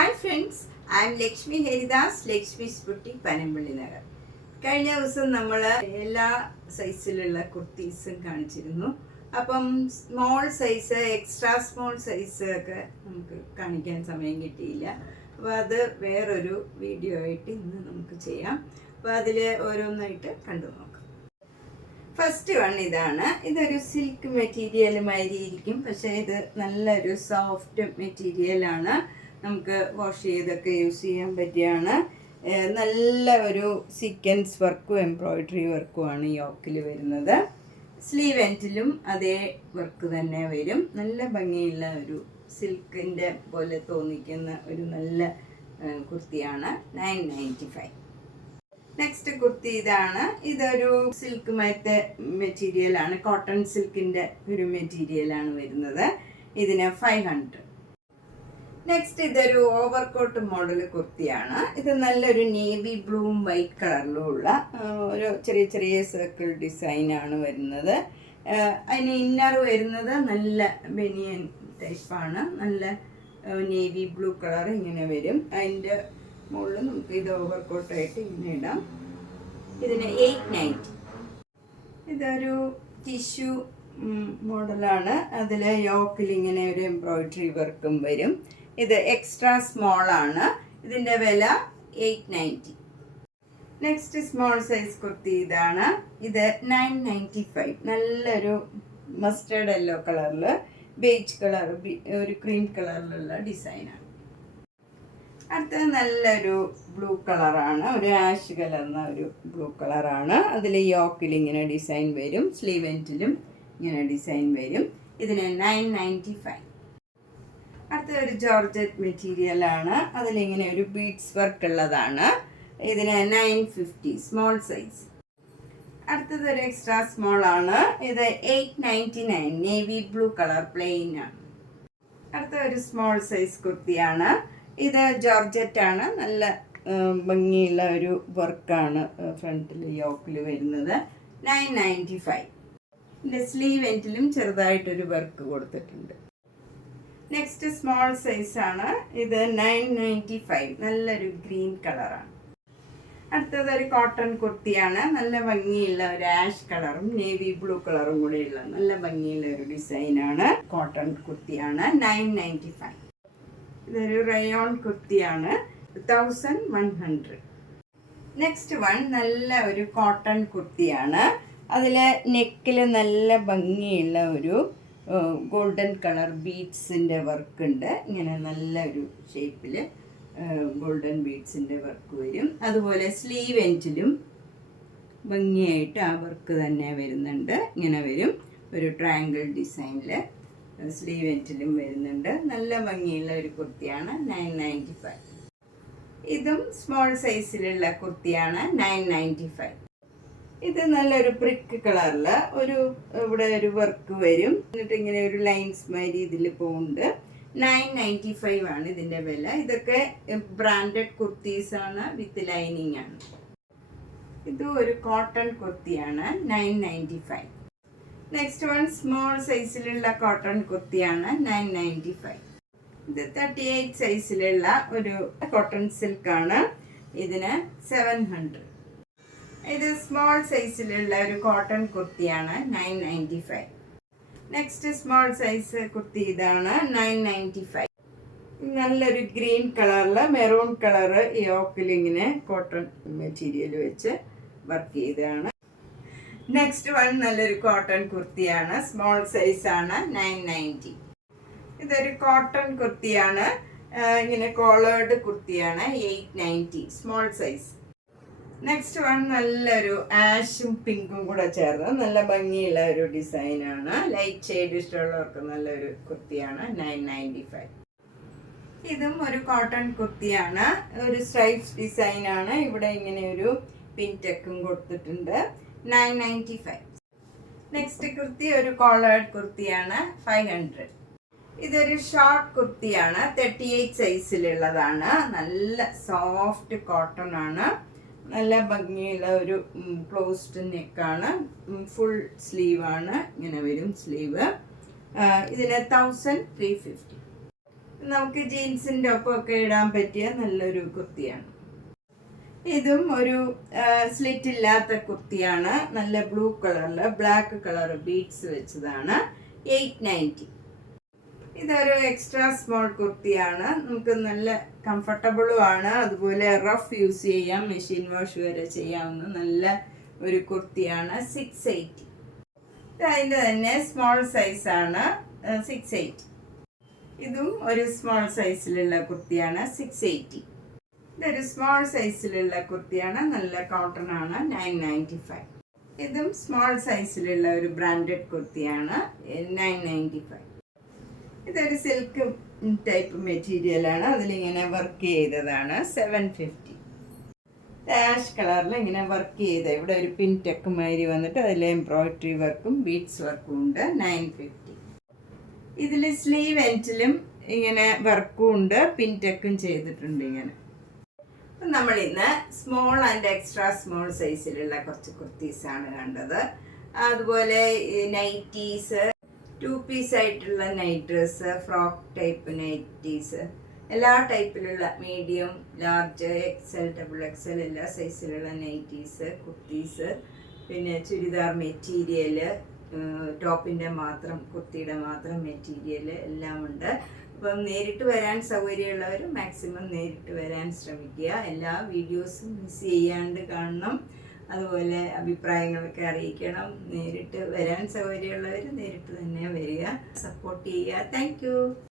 Hi friends, I M Lakshmi Haridas, Lakshmi's boutique, Panampilly Nagar. കഴിഞ്ഞ ദിവസം നമ്മൾ എല്ലാ സൈസിലുള്ള കുർത്തീസും കാണിച്ചിരുന്നു. അപ്പം small size, extra small size ഒക്കെ നമുക്ക് കാണിക്കാൻ സമയം കിട്ടിയില്ല. അപ്പോൾ അത് വേറൊരു വീഡിയോ ആയിട്ട് ഇന്ന് നമുക്ക് ചെയ്യാം. അപ്പോൾ അതിൽ ഓരോന്നായിട്ട് കണ്ടു നോക്കാം. ഫസ്റ്റ് വൺ ഇതാണ്. ഇതൊരു സിൽക്ക് മെറ്റീരിയൽ മാതിരി ഇരിക്കും, പക്ഷേ ഇത് നല്ലൊരു സോഫ്റ്റ് മെറ്റീരിയലാണ്. നമുക്ക് വാഷ് ചെയ്തൊക്കെ യൂസ് ചെയ്യാൻ പറ്റിയാണ്. നല്ല ഒരു സീക്വൻസ് വർക്കും എംബ്രോയിഡറി വർക്കുമാണ് യോക്കിൽ വരുന്നത്. സ്ലീവ് എൻഡിലും അതേ വർക്ക് തന്നെ വരും. നല്ല ഭംഗിയുള്ള ഒരു സിൽക്കിൻ്റെ പോലെ തോന്നിക്കുന്ന ഒരു നല്ല കുർത്തിയാണ്. 995. നെക്സ്റ്റ് കുർത്തി ഇതാണ്. ഇതൊരു സിൽക്ക് മറ്റേ മെറ്റീരിയലാണ്, കോട്ടൺ സിൽക്കിൻ്റെ ഒരു മെറ്റീരിയലാണ് വരുന്നത്. ഇതിന് 500. നെക്സ്റ്റ് ഇതൊരു ഓവർകോട്ട് മോഡൽ കുർത്തിയാണ്. ഇത് നല്ലൊരു നേവി ബ്ലൂവും വൈറ്റ് കളറിലും ഉള്ള ഒരു ചെറിയ ചെറിയ സർക്കിൾ ഡിസൈനാണ് വരുന്നത്. അതിന് ഇന്നർ വരുന്നത് നല്ല ബനിയൻ ടൈപ്പാണ്. നല്ല നേവി ബ്ലൂ കളർ ഇങ്ങനെ വരും. അതിൻ്റെ മുകളിൽ നമുക്ക് ഇത് ഓവർകോട്ടായിട്ട് ഇങ്ങനെ ഇടാം. ഇതിന് 890. ഇതൊരു ടിഷ്യൂ മോഡലാണ്. അതിൽ യോക്കിൽ ഇങ്ങനെ ഒരു എംബ്രോയിഡറി വർക്കും വരും. ഇത് എക്സ്ട്രാ സ്മോൾ ആണ്. ഇതിൻ്റെ വില 890. നെക്സ്റ്റ് സ്മോൾ സൈസ് കുർത്തി ഇതാണ്. ഇത് 995. നല്ലൊരു മസ്റ്റേർഡ് യെല്ലോ കളറിൽ ബേജ് കളർ, ഒരു ക്രീം കളറിലുള്ള ഡിസൈനാണ്. അടുത്തത് നല്ലൊരു ബ്ലൂ കളറാണ്, ഒരു ആഷ് കലർന്ന ഒരു ബ്ലൂ കളറാണ്. അതിൽ യോക്കിൽ ഇങ്ങനെ ഡിസൈൻ വരും, സ്ലീവ് എൻഡിലും ഇങ്ങനെ ഡിസൈൻ വരും. ഇതിന് 995. അടുത്ത ഒരു ജോർജറ്റ് മെറ്റീരിയലാണ്. അതിലിങ്ങനെ ഒരു ബീഡ്സ് വർക്ക് ഉള്ളതാണ്. ഇതിന് 950, സ്മോൾ സൈസ്. അടുത്തത് ഒരു എക്സ്ട്രാ സ്മോൾ ആണ്. ഇത് 899, നേവി ബ്ലൂ കളർ, പ്ലെയിൻ ആണ്. അടുത്ത ഒരു സ്മോൾ സൈസ് കുർത്തിയാണ്. ഇത് ജോർജറ്റ് ആണ്. നല്ല ഭംഗിയുള്ള ഒരു വർക്കാണ് ഫ്രണ്ടിൽ യോക്കിൽ വരുന്നത്. 995. ഇതിൻ്റെ സ്ലീവ് എൻഡിലും ചെറുതായിട്ടൊരു വർക്ക് കൊടുത്തിട്ടുണ്ട്. നെക്സ്റ്റ് സ്മോൾ സൈസ് ആണ്. ഇത് 995, നല്ലൊരു ഗ്രീൻ കളറാണ്. അടുത്തത് ഒരു കോട്ടൺ കുർത്തിയാണ്. നല്ല ഭംഗിയുള്ള ഒരു ആഷ് കളറും നേവി ബ്ലൂ കളറും കൂടെയുള്ള നല്ല ഭംഗിയുള്ള ഒരു ഡിസൈനാണ്. കോട്ടൺ കുർത്തിയാണ്. 995. ഇതൊരു റയോൺ കുർത്തിയാണ്. 1100. നെക്സ്റ്റ് വൺ നല്ല ഒരു കോട്ടൺ കുർത്തിയാണ്. അതിൽ നെക്കിൽ നല്ല ഭംഗിയുള്ള ഒരു ഗോൾഡൻ കളർ ബീഡ്സിൻ്റെ വർക്ക് ഉണ്ട്. ഇങ്ങനെ നല്ലൊരു ഷേപ്പിൽ ഗോൾഡൻ ബീഡ്സിൻ്റെ വർക്ക് വരും. അതുപോലെ സ്ലീവ് എൻഡിലും ഭംഗിയായിട്ട് ആ വർക്ക് തന്നെ വരുന്നുണ്ട്. ഇങ്ങനെ വരും, ഒരു ട്രയാങ്കിൾ ഡിസൈനിൽ സ്ലീവ് എൻഡിലും വരുന്നുണ്ട്. നല്ല ഭംഗിയുള്ള ഒരു കുർത്തിയാണ്. 995. ഇതും സ്മോൾ സൈസിലുള്ള കുർത്തിയാണ്. 995. ഇത് നല്ലൊരു ബ്രിക്ക് കളറിൽ ഒരു ഇവിടെ ഒരു വർക്ക് വരും. എന്നിട്ട് ഇങ്ങനെ ഒരു ലൈൻസ് മാതിരി ഇതിൽ പോകുന്നുണ്ട്. 995 ആണ് ഇതിൻ്റെ വില. ഇതൊക്കെ ബ്രാൻഡഡ് കുർത്തീസാണ്, വിത്ത് ലൈനിങ് ആണ്. ഇത് ഒരു കോട്ടൺ കുർത്തിയാണ്. 995. നെക്സ്റ്റ് വൺ സ്മോൾ സൈസിലുള്ള കോട്ടൺ കുർത്തിയാണ്. 995. ഇത് 38 സൈസിലുള്ള ഒരു കോട്ടൺ സിൽക്കാണ്. ഇതിന് 700. ഇത് സ്മോൾ സൈസിലുള്ള ഒരു കോട്ടൺ കുർത്തിയാണ്. 995. നെക്സ്റ്റ് സ്മോൾ സൈസ് കുർത്തി ഇതാണ്. 995. നല്ലൊരു ഗ്രീൻ കളറിൽ മെറൂൺ കളറ് യോക്കിൽ ഇങ്ങനെ കോട്ടൺ മെറ്റീരിയൽ വെച്ച് വർക്ക് ചെയ്തതാണ്. നെക്സ്റ്റ് വൺ നല്ലൊരു കോട്ടൺ കുർത്തിയാണ്. സ്മോൾ സൈസാണ്. 990. ഇതൊരു കോട്ടൺ കുർത്തിയാണ്. ഇങ്ങനെ കോളേർഡ് കുർത്തിയാണ്. 890, സ്മോൾ സൈസ്. നെക്സ്റ്റ് വൺ നല്ലൊരു ആഷും പിങ്കും കൂടെ ചേർന്ന് നല്ല ഭംഗിയുള്ള ഒരു ഡിസൈനാണ്. ലൈറ്റ് ഷെയ്ഡ് ഇഷ്ടമുള്ളവർക്ക് നല്ലൊരു കുർത്തിയാണ്. 995. ഇതും ഒരു കോട്ടൺ കുർത്തിയാണ്. ഒരു സ്ട്രൈപ്സ് ഡിസൈനാണ്. ഇവിടെ ഇങ്ങനെ ഒരു പിൻടെക്കും കൊടുത്തിട്ടുണ്ട്. 995. നെക്സ്റ്റ് കുർത്തി ഒരു കോളേർഡ് കുർത്തിയാണ്. 500. ഇതൊരു ഷോർട്ട് കുർത്തിയാണ്. 38 സൈസിലുള്ളതാണ്. നല്ല സോഫ്റ്റ് കോട്ടൺ ആണ്. നല്ല ഭംഗിയുള്ള ഒരു ക്ലോസ്ഡ് നെക്കാണ്. ഫുൾ സ്ലീവാണ്. ഇങ്ങനെ വരും സ്ലീവ്. ഇതിന് 1350. നമുക്ക് ജീൻസിൻ്റെ ഒപ്പമൊക്കെ ഇടാൻ പറ്റിയ നല്ലൊരു കുർത്തിയാണ്. ഇതും ഒരു സ്ലിറ്റ് ഇല്ലാത്ത കുർത്തിയാണ്. നല്ല ബ്ലൂ കളറിൽ ബ്ലാക്ക് കളർ ബീഡ്സ് വെച്ചതാണ്. 890. ഇതൊരു എക്സ്ട്രാ സ്മോൾ കുർത്തിയാണ്. നമുക്ക് നല്ല കംഫർട്ടബിളും ആണ്. അതുപോലെ റഫ് യൂസ് ചെയ്യാം, മെഷീൻ വാഷ് വരെ ചെയ്യാവുന്ന നല്ല ഒരു കുർത്തിയാണ്. 680. ഇത് അതിൻ്റെ തന്നെ സ്മോൾ സൈസാണ്. 680. ഇതും ഒരു സ്മോൾ സൈസിലുള്ള കുർത്തിയാണ്. 680. ഇതൊരു സ്മോൾ സൈസിലുള്ള കുർത്തിയാണ്. നല്ല കോട്ടൺ ആണ്. 995. ഇതും സ്മോൾ സൈസിലുള്ള ഒരു ബ്രാൻഡഡ് കുർത്തിയാണ്. 995. ഇതൊരു സിൽക്ക് ടൈപ്പ് മെറ്റീരിയലാണ്. അതിലിങ്ങനെ വർക്ക് ചെയ്തതാണ്. 750. ആഷ് കളറിൽ ഇങ്ങനെ വർക്ക് ചെയ്ത ഇവിടെ ഒരു പിൻ ടെക്ക് മാതിരി വന്നിട്ട് അതിൽ എംബ്രോയിഡറി വർക്കും ബീഡ്സ് വർക്കും ഉണ്ട്. 950. ഇതിൽ സ്ലീവ് എൻഡിലും ഇങ്ങനെ വർക്കും ഉണ്ട്, പിൻ ടെക്കും ചെയ്തിട്ടുണ്ട് ഇങ്ങനെ. നമ്മൾ ഇന്ന് സ്മോൾ ആൻഡ് എക്സ്ട്രാ സ്മോൾ സൈസിലുള്ള കുറച്ച് കുർത്തീസാണ് കണ്ടത്. അതുപോലെ നൈറ്റീസ്, 2 പീസ് ആയിട്ടുള്ള night dress, frock type nighties, എല്ലാ ടൈപ്പിലുള്ള medium, large, XL, double XL എല്ലാ സൈസിലുള്ള നൈറ്റീസ്, കുർത്തീസ്, പിന്നെ ചുരിദാർ മെറ്റീരിയൽ, ടോപ്പിൻ്റെ മാത്രം കുർത്തിയുടെ മാത്രം മെറ്റീരിയൽ എല്ലാം ഉണ്ട്. അപ്പം നേരിട്ട് വരാൻ സൗകര്യമുള്ളവർ മാക്സിമം നേരിട്ട് വരാൻ ശ്രമിക്കുക. എല്ലാ വീഡിയോസും മിസ് ചെയ്യാണ്ട് കാണണം. അതുപോലെ അഭിപ്രായങ്ങളൊക്കെ അറിയിക്കണം. നേരിട്ട് വരാൻ സൗകര്യമുള്ളവർ നേരിട്ട് തന്നെ വരിക, സപ്പോർട്ട് ചെയ്യുക. Thank you.